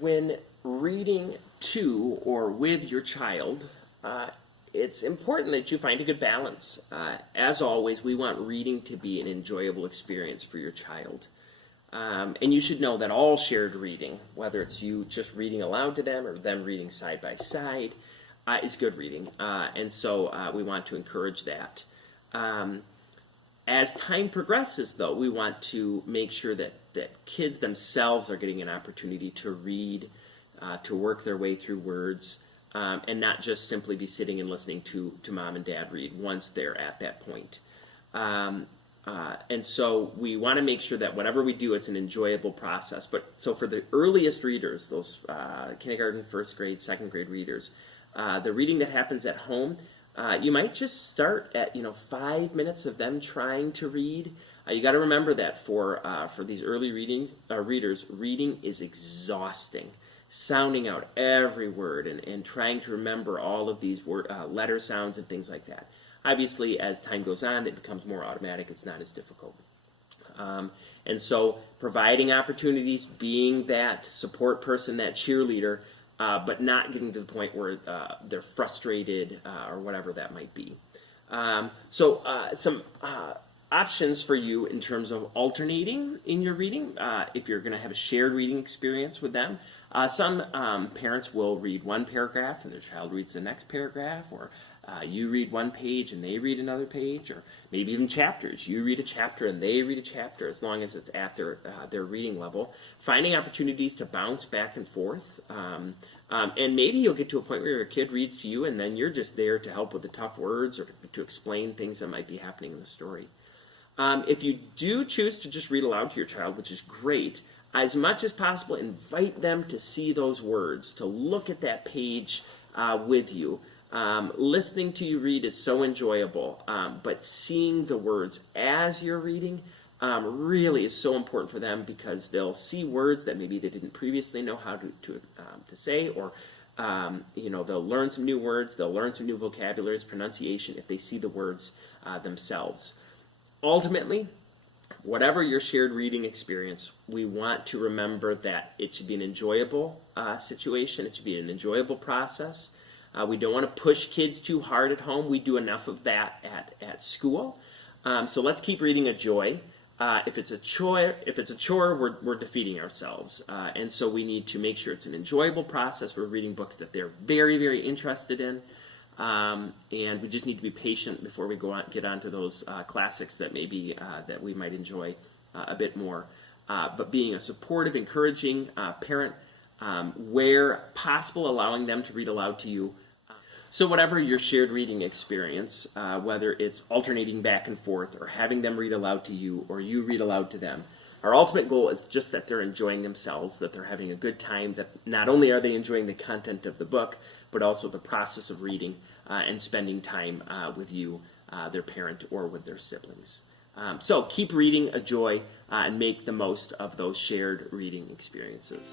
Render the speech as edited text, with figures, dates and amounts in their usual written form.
when reading to or with your child, it's important that you find a good balance. As always, we want reading to be an enjoyable experience for your child. And you should know that all shared reading, whether it's you just reading aloud to them or them reading side by side, is good reading. And so we want to encourage that. As time progresses, though, we want to make sure that kids themselves are getting an opportunity to read, to work their way through words, and not just simply be sitting and listening to mom and dad read once they're at that point. And so we want to make sure that whatever we do, it's an enjoyable process. But so for the earliest readers, those kindergarten, first grade, second grade readers, the reading that happens at home, you might just start at 5 minutes of them trying to read. You got to remember that for these early readers, reading is exhausting. Sounding out every word and trying to remember all of these letter sounds and things like that. Obviously, as time goes on, it becomes more automatic. It's not as difficult. And so providing opportunities, being that support person, that cheerleader, but not getting to the point where they're frustrated or whatever that might be. So some options for you in terms of alternating in your reading, if you're going to have a shared reading experience with them. Some parents will read one paragraph and their child reads the next paragraph, or you read one page and they read another page, or maybe even chapters. You read a chapter and they read a chapter, as long as it's at their reading level. Finding opportunities to bounce back and forth. And maybe you'll get to a point where your kid reads to you and then you're just there to help with the tough words or to explain things that might be happening in the story. If you do choose to just read aloud to your child, which is great, as much as possible, invite them to see those words, to look at that page with you. Listening to you read is so enjoyable, but seeing the words as you're reading really is so important for them, because they'll see words that maybe they didn't previously know how to say, or they'll learn some new words, they'll learn some new vocabularies, pronunciation, if they see the words themselves. Ultimately, whatever your shared reading experience, we want to remember that it should be an enjoyable situation. It should be an enjoyable process. We don't want to push kids too hard at home. We do enough of that at school. So let's keep reading a joy. If it's a chore, we're defeating ourselves. And so we need to make sure it's an enjoyable process. We're reading books that they're very, very interested in. And we just need to be patient before we get onto those classics that maybe that we might enjoy a bit more. But being a supportive, encouraging parent, where possible, allowing them to read aloud to you. So whatever your shared reading experience, whether it's alternating back and forth or having them read aloud to you or you read aloud to them, our ultimate goal is just that they're enjoying themselves, that they're having a good time, that not only are they enjoying the content of the book, but also the process of reading and spending time with you, their parent, or with their siblings. So keep reading a joy and make the most of those shared reading experiences.